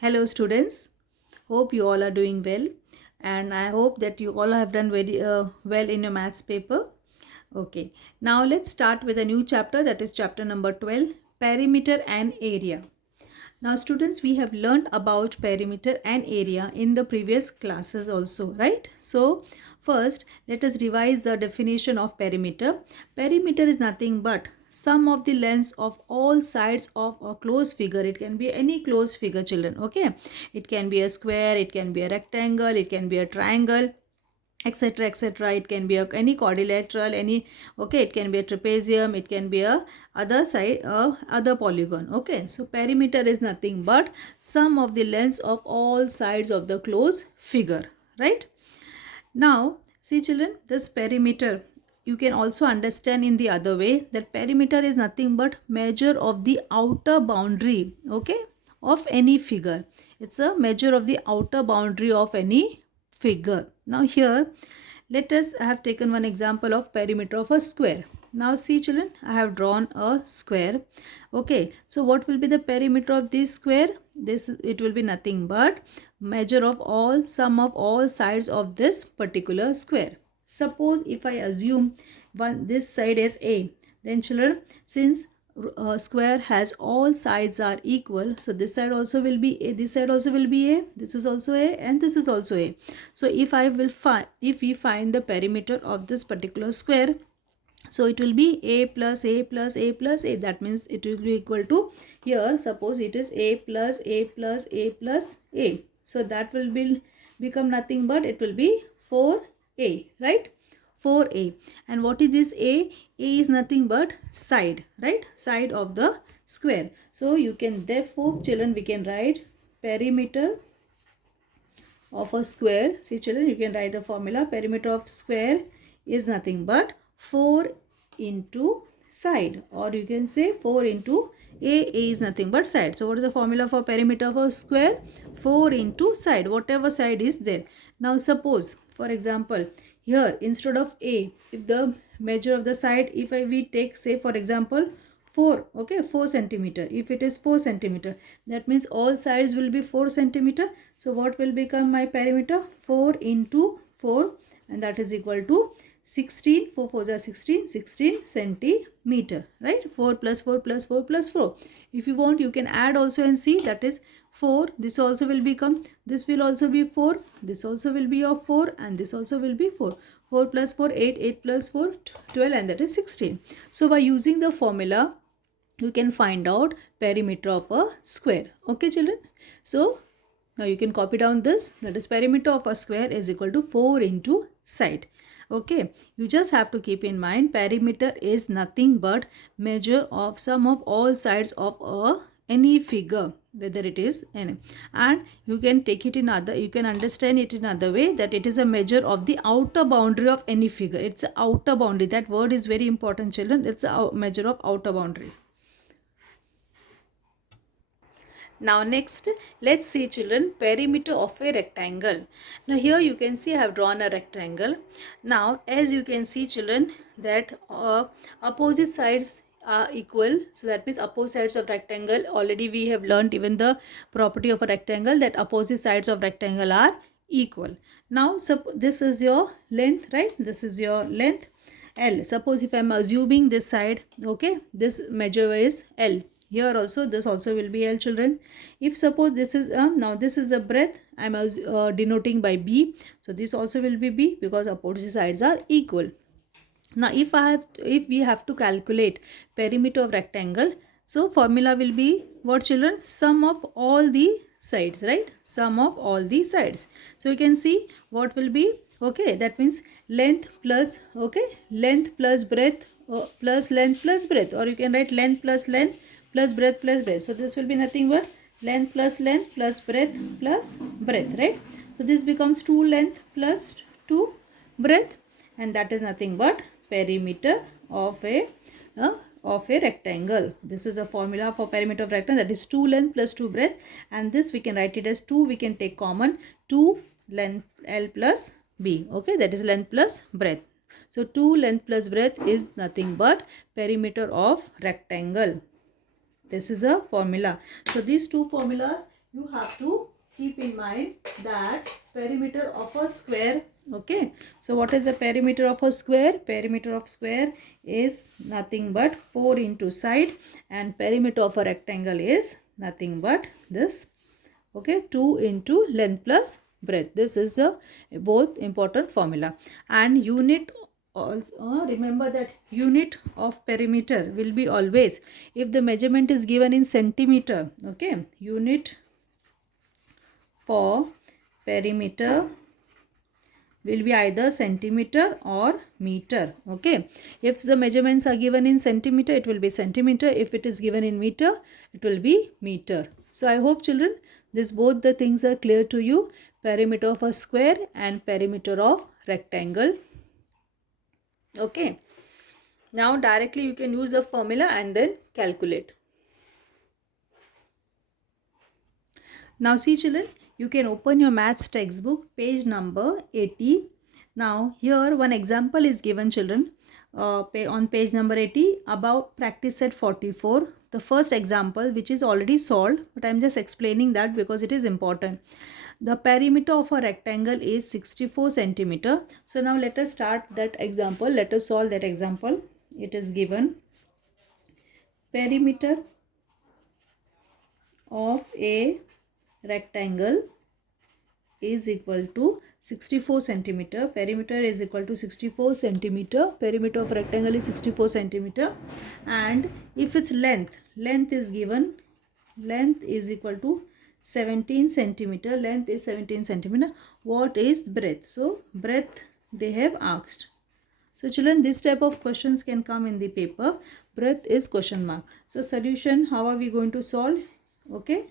Hello students, hope you all are doing well and I hope that you all have done very well in your maths paper. Okay, now let's start with a new chapter, that is chapter number 12, perimeter and area. Now students, we have learned about perimeter and area in the previous classes also, right? So first let us revise the definition of perimeter. Perimeter is nothing but sum of the lengths of all sides of a closed figure. It can be any closed figure, children. Okay, it can be a square, it can be a rectangle, it can be a triangle, etc, etc. It can be any quadrilateral, any, okay, it can be a trapezium, it can be a other side, other polygon. Okay, so perimeter is nothing but sum of the lengths of all sides of the closed figure, right? Now see children, this perimeter you can also understand in the other way, that perimeter is nothing but measure of the outer boundary, okay, of any figure. It's a measure of the outer boundary of any figure. Now here let us have taken one example of perimeter of a square. Now see children, I have drawn a square. Okay, so what will be the perimeter of this square? This, it will be nothing but measure of all, sum of all sides of this particular square. Suppose if I assume this side is A, then children, since square has all sides are equal, so this side also will be A, this side also will be A, this is also A, and this is also A. So if we find the perimeter of this particular square, so it will be A plus A plus A plus A. That means it will be equal to, here suppose it is A plus A plus A plus A. So that will become nothing but it will be 4A, right? 4A. And what is this A? A is nothing but side, right? Side of the square. So you can, therefore children, we can write perimeter of a square. See children, you can write the formula. Perimeter of square is nothing but 4 into side, or you can say 4 into A. A is nothing but side. So what is the formula for perimeter of a square? 4 into side, whatever side is there. Now suppose, for example, here instead of A, if the measure of the side, if we take, say for example 4, okay, 4 centimeter. If it is 4 centimeter, that means all sides will be 4 centimeter. So what will become my perimeter? 4 into 4, and that is equal to 16. 4 4s are 16, 16 centimeter, right? 4 plus 4 plus 4 plus 4. If you want, you can add also and see, that is 4. This also will become, this will also be 4. This also will be of 4, and this also will be 4. 4 plus 4, 8. 8 plus 4, 12, and that is 16. So by using the formula, you can find out perimeter of a square. Okay children, so now you can copy down this, that is perimeter of a square is equal to 4 into side. Okay, you just have to keep in mind perimeter is nothing but measure of sum of all sides of any figure, whether it is any, and you can take it in other, you can understand it in other way, that it is a measure of the outer boundary of any figure. It's a outer boundary. That word is very important children. It's a measure of outer boundary. Now next, let's see children, perimeter of a rectangle. Now here you can see I have drawn a rectangle. Now as you can see children, that opposite sides are equal. So that means opposite sides of rectangle, already we have learned even the property of a rectangle, that opposite sides of rectangle are equal. Now this is your length, right? This is your length L. Suppose if I am assuming this side, okay, this measure is L. Here also, this also will be L children. If suppose this is, now this is the breadth, I am denoting by B. So this also will be B, because opposite sides are equal. Now if we have to calculate perimeter of rectangle, so formula will be what children? Sum of all the sides, right? Sum of all the sides. So you can see what will be, okay, that means length plus, okay, length plus breadth, plus length plus breadth, or you can write length plus breadth plus breadth. So this will be nothing but length plus breadth, right? So this becomes 2 length plus 2 breadth, and that is nothing but perimeter of a rectangle. This is a formula for perimeter of rectangle, that is 2 length plus 2 breadth, and this we can write it as 2, we can take common, 2 length L plus B, okay, that is length plus breadth. So 2 length plus breadth is nothing but perimeter of rectangle. This is a formula. So these two formulas you have to keep in mind that perimeter of a square. Okay, so what is the perimeter of a square? Perimeter of square is nothing but 4 into side, and perimeter of a rectangle is nothing but this. Okay, 2 into length plus breadth. This is the both important formula. And unit also, remember that unit of perimeter will be always, if the measurement is given in centimeter, okay, unit for perimeter will be either centimeter or meter. Okay, if the measurements are given in centimeter, it will be centimeter. If it is given in meter, it will be meter. So I hope children, this both the things are clear to you. Perimeter of a square and perimeter of rectangle. Okay, now directly you can use a formula and then calculate. Now see children, you can open your maths textbook, page number 80. Now here one example is given children on page number 80 about practice set 44. The first example which is already solved, but I am just explaining that because it is important. The perimeter of a rectangle is 64 centimeter. So now let us start that example. Let us solve that example. It is given perimeter of a rectangle is equal to 64 centimeter. Perimeter is equal to 64 centimeter. Perimeter of rectangle is 64 centimeter. And if its length is given, length is equal to 17 centimeter. Length is 17 centimeter. What is breadth? So breadth they have asked. So children, this type of questions can come in the paper. Breadth is question mark. So solution, how are we going to solve? Okay.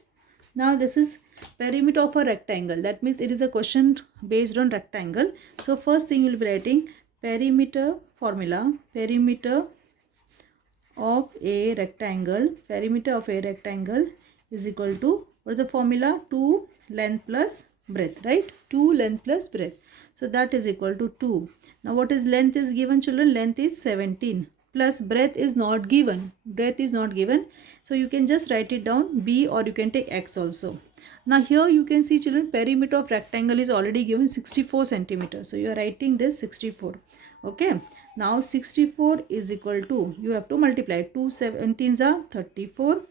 Now this is perimeter of a rectangle. That means it is a question based on rectangle. So first thing you will be writing perimeter formula. Perimeter of a rectangle. Perimeter of a rectangle is equal to, what is the formula? 2 length plus breadth, right? 2 length plus breadth. So that is equal to 2. Now what is length is given children? Length is 17 plus breadth is not given. Breadth is not given. So you can just write it down b, or you can take x also. Now here you can see children, perimeter of rectangle is already given 64 centimeters. So you are writing this 64. Okay. Now 64 is equal to, you have to multiply 2 17s are 34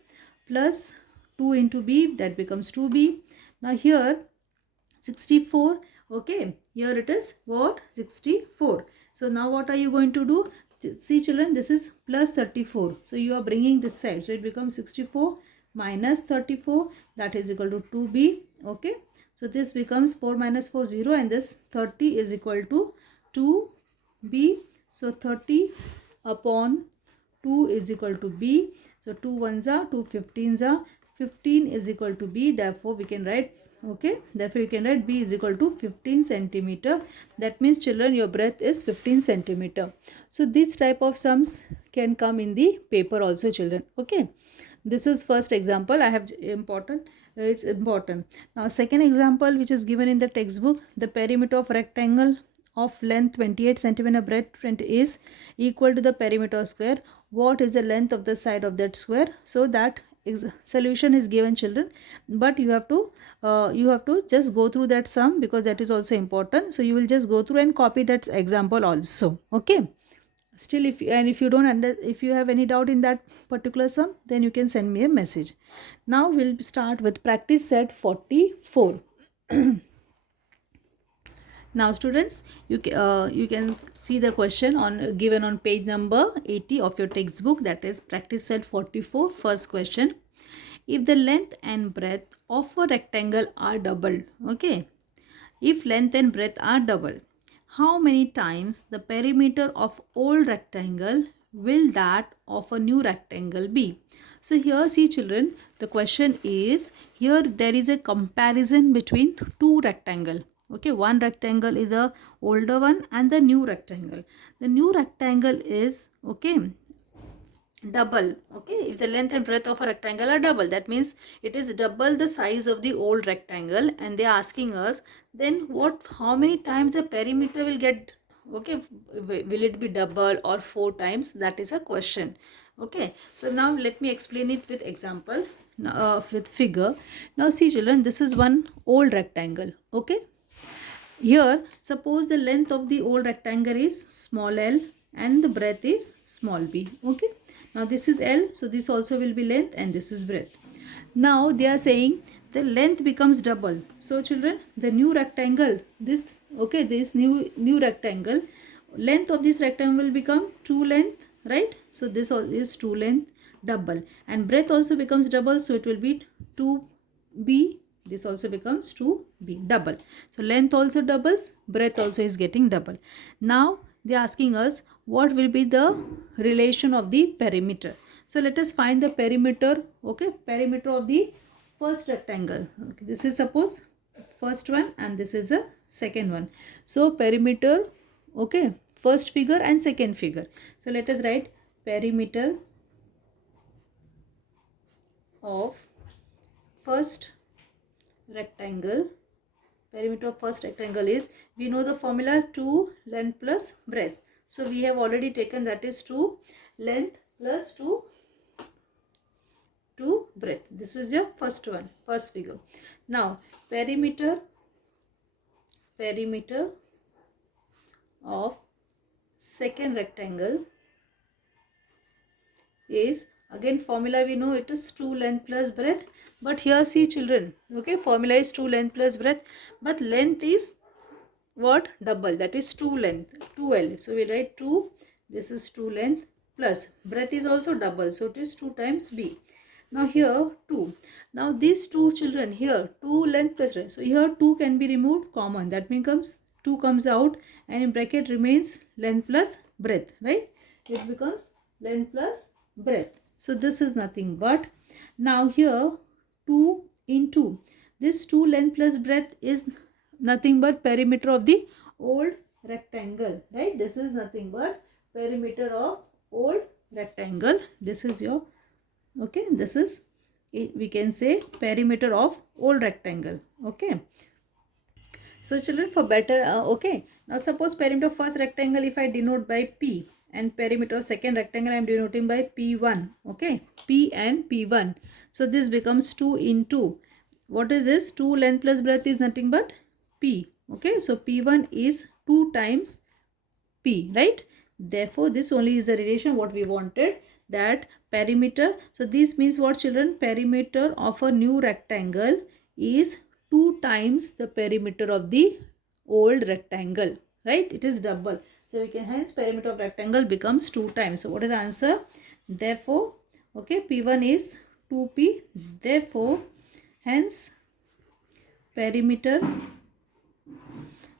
plus 2 into b, that becomes 2b. Now here 64, okay, here it is what? 64. So now what are you going to do? See children, this is plus 34. So you are bringing this side. So it becomes 64 minus 34, that is equal to 2b. Okay. So this becomes 4 minus 4 0, and this 30 is equal to 2b. So 30 upon 2 is equal to b. So 2 1s are 2 15s are 15 is equal to b. Therefore we can write, okay, therefore you can write b is equal to 15 centimeter. That means children, your breadth is 15 centimeter. So this type of sums can come in the paper also children. Okay, this is first example. I have important, it's important. Now second example which is given in the textbook, the perimeter of rectangle of length 28 centimeter, breadth 20 is equal to the perimeter square. What is the length of the side of that square? So that solution is given children, but you have to just go through that sum, because that is also important. So you will just go through and copy that example also. Okay, still if you don't if you have any doubt in that particular sum, then you can send me a message. Now we'll start with practice set 44. Now students, you can see the question on given on page number 80 of your textbook, that is practice set 44. First question: if the length and breadth of a rectangle are doubled, okay, if length and breadth are double, how many times the perimeter of old rectangle will that of a new rectangle be? So here see children, the question is, here there is a comparison between two rectangle. Okay, one rectangle is a older one and the new rectangle. The new rectangle is, okay, double. Okay, if the length and breadth of a rectangle are double, that means it is double the size of the old rectangle, and they are asking us then how many times the perimeter will get, okay, will it be double or 4 times? That is a question. Okay, so now let me explain it with example, with figure. Now see children, this is one old rectangle. Okay, here suppose the length of the old rectangle is small l and the breadth is small b. Okay, now this is l, so this also will be length and this is breadth. Now they are saying the length becomes double. So children, the new rectangle, this, okay, this new rectangle, length of this rectangle will become 2 length, right? So this is 2 length double, and breadth also becomes double, so it will be 2b. This also becomes 2b double. So length also doubles, breadth also is getting double. Now they are asking us what will be the relation of the perimeter. So let us find the perimeter. Okay, perimeter of the first rectangle. Okay, this is suppose first one and this is the second one. So perimeter, okay, first figure and second figure. So let us write perimeter of first rectangle. Perimeter of first rectangle is, we know the formula 2 length plus breadth. So we have already taken, that is 2 length plus 2 breadth. This is your first one, first figure. Now perimeter of second rectangle is, again formula we know it is 2 length plus breadth, but here see children, okay, formula is 2 length plus breadth, but length is what? Double, that is 2 length, 2l. So we write 2, this is 2 length plus breadth is also double, so it is 2 times b. Now here 2. Now these two children here, 2 length plus breadth. So here 2 can be removed, common. That becomes 2 comes out, and in bracket remains length plus breadth, right? It becomes length plus breadth. So this is nothing but, now here 2 into this 2 length plus breadth is nothing but perimeter of the old rectangle, right? This is nothing but perimeter of old rectangle. This is your, okay, this is it, we can say perimeter of old rectangle. Okay, so children, for better okay, now suppose perimeter of first rectangle if I denote by p, and perimeter of second rectangle I am denoting by p1. Okay, p and p1. So this becomes 2 into, what is this? 2 length plus breadth is nothing but p. Okay, so p1 is 2 times p, right? Therefore this only is the relation what we wanted, that perimeter. So this means what children? Perimeter of a new rectangle is 2 times the perimeter of the old rectangle, right? It is double, so we can, hence perimeter of rectangle becomes 2 times. So what is the answer? Therefore, okay, p1 is 2p, therefore hence perimeter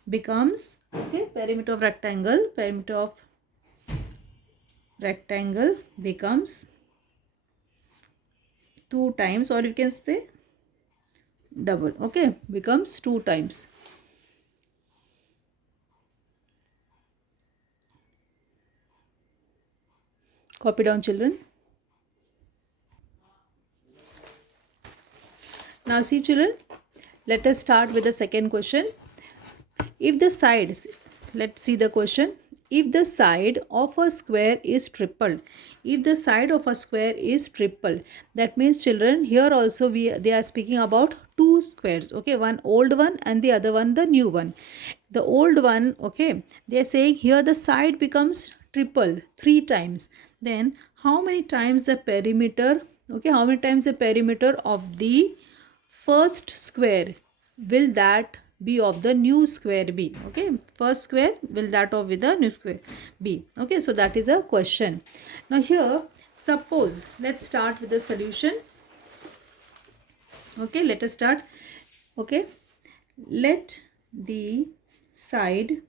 becomes, okay, perimeter of rectangle becomes 2 times, or you can say double, okay, becomes 2 times. Copy down children. Now see children, let us start with the second question. If the sides, let's see the question. If the side of a square is tripled, if the side of a square is tripled, that means children, here also they are speaking about two squares, okay, one old one and the other one the new one. The old one, okay, they are saying here the side becomes triple 3 times. Then how many times the perimeter, okay, how many times the perimeter of the first square will that be of the new square be? Okay, first square will that of with the new square be? Okay, so that is a question. Now here suppose, let's start with the solution. Okay, let us start. Okay, let the side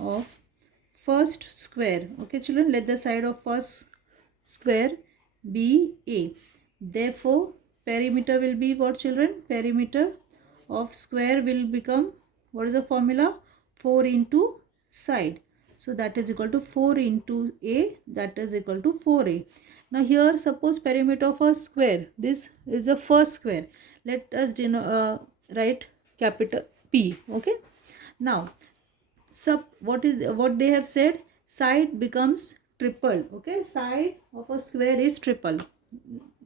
of first square, okay children, let the side of first square be a. Therefore perimeter will be what children? Perimeter of square will become, what is the formula? 4 into side. So that is equal to 4 into a, that is equal to 4a. Now here suppose perimeter of a square, this is the first square. Let us write capital P. Okay. Now what they have said, side becomes triple. Okay, side of a square is triple.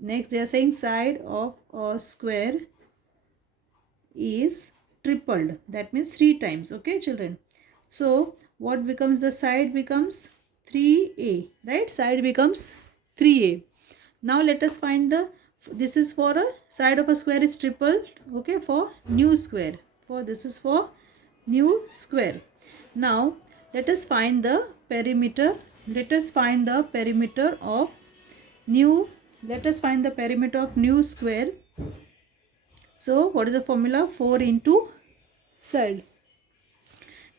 Next they are saying side of a square is tripled. That means 3 times. Okay children. So what becomes the side becomes 3a, right? Side becomes 3a. Now let us find the, this is for a side of a square is tripled. Okay, for new square. For this is for new square. Now let us find the perimeter. Let us find the perimeter of new. Let us find the perimeter of new square. So what is the formula? 4 into side.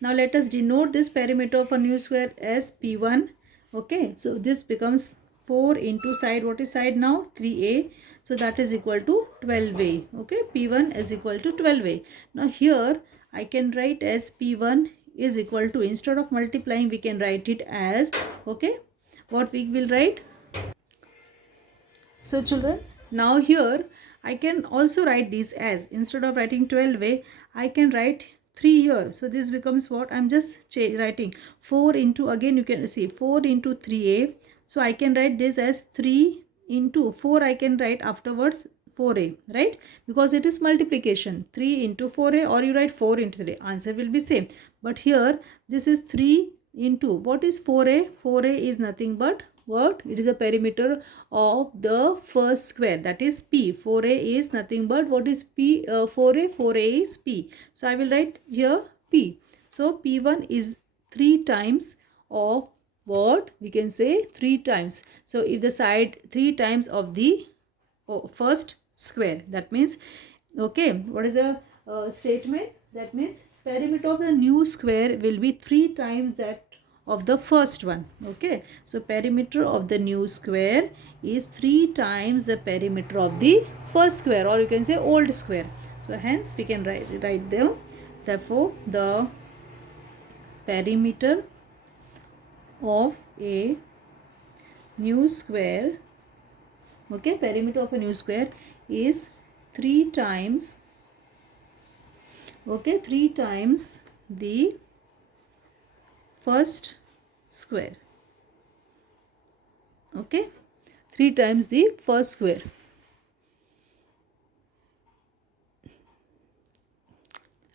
Now let us denote this perimeter of a new square as P1. Okay, so this becomes 4 into side. What is side now? 3a. So that is equal to 12a. Okay, P1 is equal to 12a. Now here I can write as P1 is equal to, instead of multiplying we can write it as, okay, what we will write? So children, now here I can also write this as, instead of writing 12a, I can write 3 here. So this becomes what? I'm just writing 4 into, again you can see 4 into 3a. So I can write this as 3 into 4. I can write afterwards 4a, right? Because it is multiplication. 3 into 4a, or you write 4 into 3. Answer will be same. But here this is 3 into, what is 4a? 4a is nothing but what? It is a perimeter of the first square, that is P. 4a is nothing but what is P? 4a? 4a is P. So I will write here P. So P1 is 3 times of what? We can say 3 times. So if the side 3 times of the first square, that means, okay, what is the statement? That means perimeter of the new square will be 3 times that of the first one. Okay, so perimeter of the new square is 3 times the perimeter of the first square, or you can say old square. So hence we can write them. Therefore the perimeter of a new square, okay, perimeter of a new square is 3 times, okay, 3 times the first square. Okay, 3 times the first square.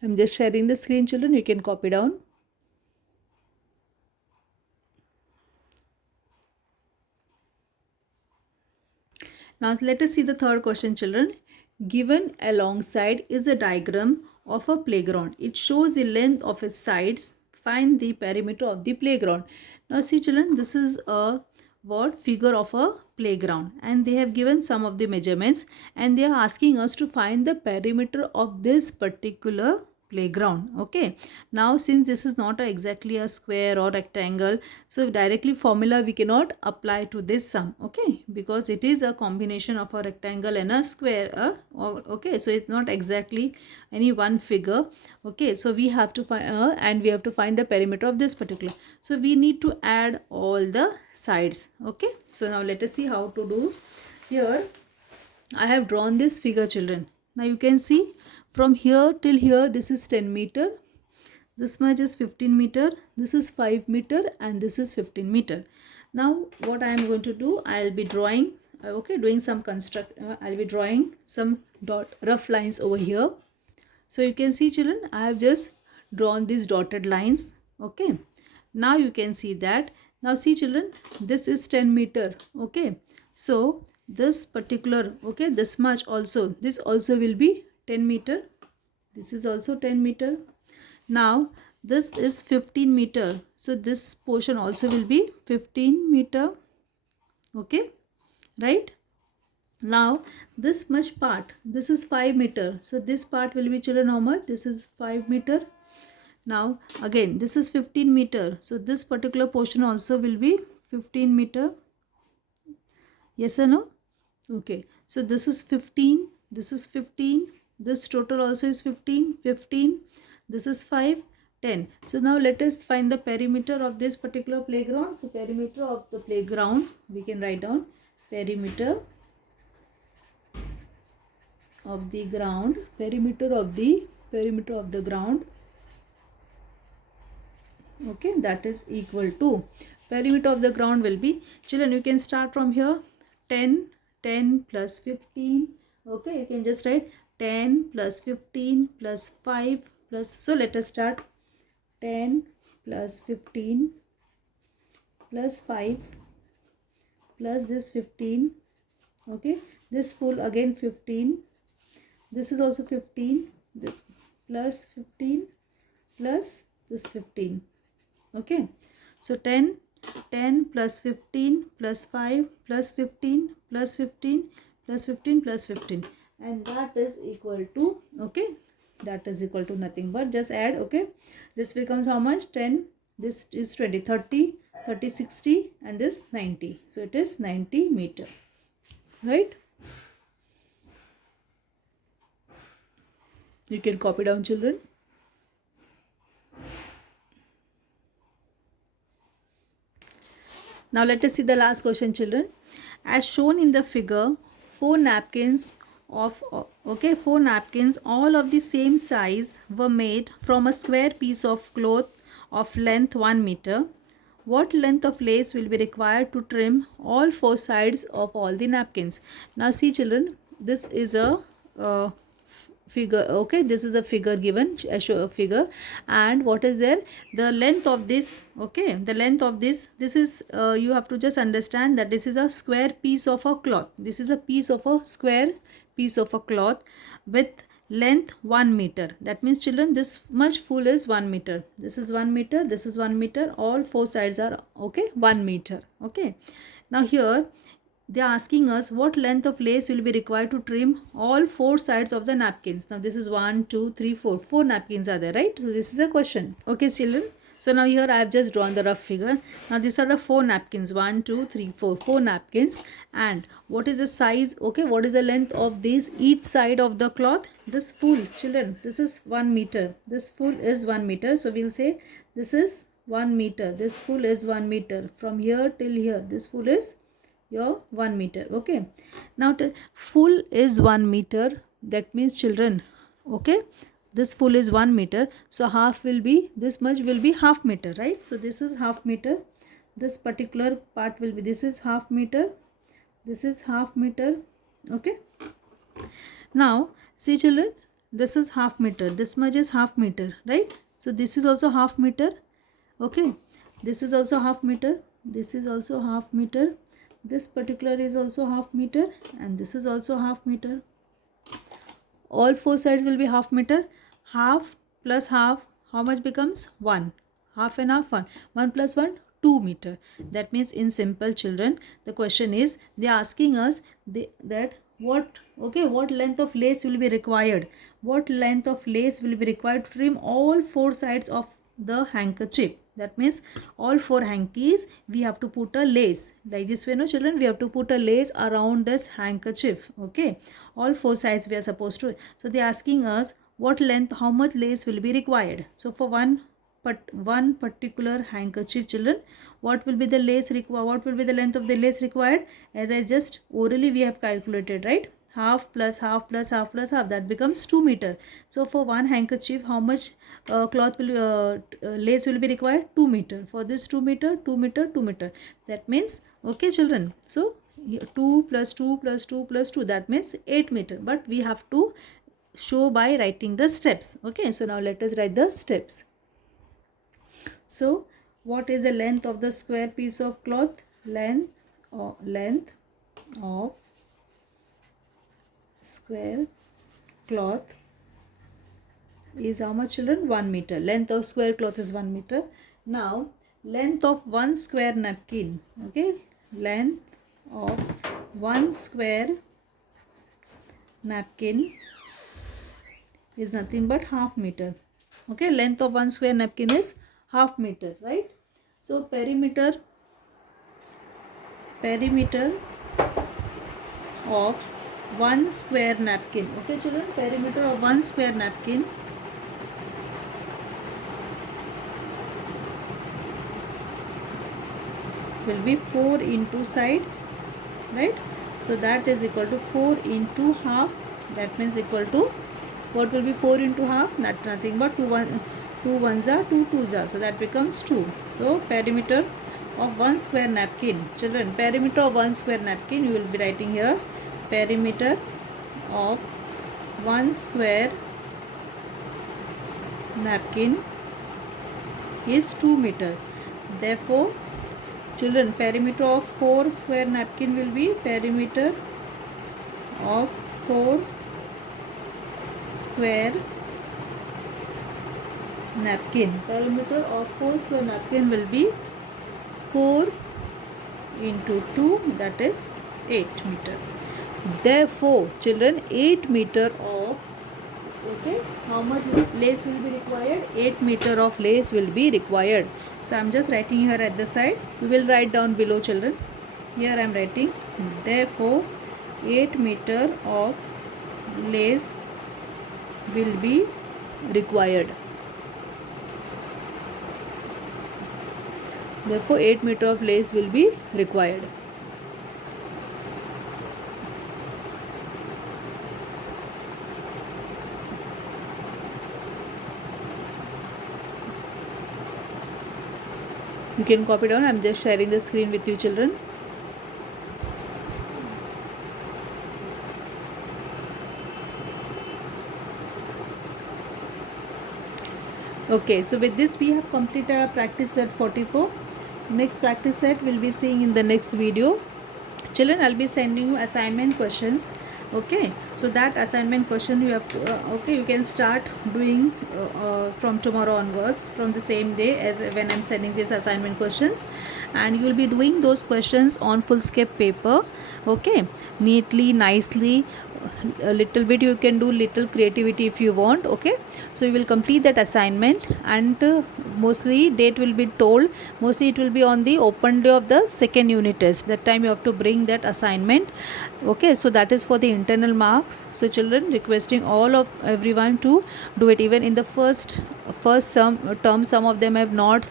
I'm just sharing the screen, children. You can copy down. Now let us see the third question, children. Given alongside is a diagram of a playground. It shows the length of its sides. Find the perimeter of the playground. Now see children, this is a figure of a playground, and they have given some of the measurements, and they are asking us to find the perimeter of this particular playground. Okay, now since this is not exactly a square or rectangle, so directly formula we cannot apply to this sum. Okay, because it is a combination of a rectangle and a square. Okay, so it's not exactly any one figure. Okay, so we have to find and we have to find the perimeter of this particular. So we need to add all the sides. Okay, so now let us see how to do. Here I have drawn this figure, children. Now you can see from here till here, this is 10 meter. This much is 15 meter. This is 5 meter, and this is 15 meter. Now what I am going to do, I will be drawing, okay, doing some I'll be drawing some rough lines over here. So you can see, children, I have just drawn these dotted lines. Okay, now you can see that. Now see, children, this is 10 meter. Okay, so this particular, okay, this much also, this also will be 10 meter. This is also 10 meter. Now this is 15 meter. So this portion also will be 15 meter. Okay, right? Now this much part, this is 5 meter. So this part will be, children, how much? This is 5 meter. Now again this is 15 meter. So this particular portion also will be 15 meter. Yes or no? Okay, so this is 15, this is 15, this total also is 15, 15, this is 5, 10. So now let us find the perimeter of this particular playground. So perimeter of the playground, we can write down perimeter of the ground, perimeter of the ground. Okay, that is equal to Perimeter of the ground will be, children, you can start from here. 10 plus 15. Okay, you can just write 10 plus 15 plus 5 plus, so let us start. 10 plus 15 plus 5 plus this 15. Okay, this full again 15. This is also 15 plus 15 plus this 15. Okay, so 10 plus 15 plus 5 plus 15 plus 15 plus 15 plus 15, and that is equal to, okay, that is equal to nothing but just add. Okay, this becomes how much? 10, this is 20, 30, 30, 60, and this 90. So it is 90 meter, right? You can copy down, children. Now let us see the last question, children. As shown in the figure, 4 napkins, all of the same size, were made from a square piece of cloth of length 1 meter. What length of lace will be required to trim all 4 sides of all the napkins? Now see, children, this is a figure. Okay, this is a figure given, a figure, and what is there? The length of this, okay, the length of this is you have to just understand that this is a square piece of a cloth. This is a piece of a square piece of a cloth with length 1 meter. That means, children, this much full is 1 meter. This is 1 meter, this is 1 meter, all 4 sides are, okay, 1 meter. Okay, now here they are asking us what length of lace will be required to trim all 4 sides of the napkins. Now this is 1, 2, 3, 4. 4 napkins are there, right? So this is a question. Okay, children. So now here I have just drawn the rough figure. Now these are the 4 napkins. 1, 2, 3, 4. 4 napkins. And what is the size? Okay, what is the length of these each side of the cloth? This full, children, this is 1 meter. This full is 1 meter. So we'll say this is 1 meter. This full is 1 meter. From here till here, this full is your 1 meter. Okay, now full is 1 meter. That means, children, okay, this full is 1 meter, so half will be, this much will be half meter, right? So this is half meter, this particular part will be, this is half meter, this is half meter. Okay, now see, children, this is half meter, this much is half meter, right? So this is also half meter. Okay, this is also half meter, this is also half meter, this particular is also half meter, and this is also half meter. All 4 sides will be half meter. Half plus half, how much becomes? 1. Half and half, 1. 1 plus 1, 2 meter. That means, in simple, children, the question is, they are asking us that what length of lace will be required? What length of lace will be required to trim all 4 sides of the handkerchief? That means all 4 hankies we have to put a lace like this way. No, children, we have to put a lace around this handkerchief. Okay, all 4 sides we are supposed to. So they are asking us what length, how much lace will be required. So for one particular handkerchief, children, what will be the lace required? What will be the length of the lace required? As I just orally we have calculated, right? Half plus half plus half plus half, that becomes 2 meter. So for one handkerchief, how much cloth will lace will be required? 2 meter. For this 2 meter, 2 meter, 2 meter. That means, okay, children, so 2 plus 2 plus 2 plus 2, that means 8 meter. But we have to show by writing the steps. Okay, so now let us write the steps. So what is the length of the square piece of cloth? Length of square cloth is how much, children? 1 meter. Length of square cloth is 1 meter. Now length of 1 square napkin. Okay, length of 1 square napkin is nothing but half meter. Okay, length of 1 square napkin is half meter, right? So perimeter of 1 square napkin. Okay, children, perimeter of 1 square napkin will be 4 into side, right? So that is equal to 4 into half. That means equal to, what will be 4 into half? Nothing but 2 ones are 2 twos are. So that becomes 2. So perimeter of 1 square napkin. Children, perimeter of 1 square napkin, you will be writing here perimeter of 1 square napkin is 2 meter. Therefore, children, perimeter of 4 square napkin will be perimeter of 4 square napkin. Perimeter of 4 square napkin will be 4 into 2, that is 8 meter. Therefore, children, 8 meter of, okay, how much lace will be required? 8 meter of lace will be required. So I am just writing here at the side. We will write down below, children. Here I am writing, therefore 8 meter of lace will be required. Therefore 8 meter of lace will be required. You can copy down. I am just sharing the screen with you, children. Okay, so with this we have completed our practice set 44. Next practice set we'll be seeing in the next video. Children, I'll be sending you assignment questions. Okay, so that assignment question you have to okay, you can start doing from tomorrow onwards, from the same day as when I'm sending these assignment questions, and you will be doing those questions on foolscape paper. Okay, neatly, nicely. A little bit you can do little creativity if you want. Okay, so you will complete that assignment, and mostly date will be told. Mostly it will be on the open day of the second unit test. That time you have to bring that assignment. Okay, so that is for the internal marks. So children, requesting all of everyone to do it. Even in the first term, some of them have not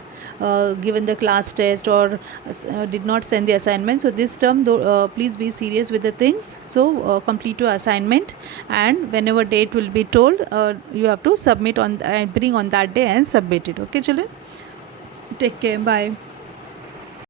given the class test or did not send the assignment. So this term, please be serious with the things. So complete your assignment, and whenever date will be told, you have to submit on and bring on that day and submit it. Okay, children, take care, bye.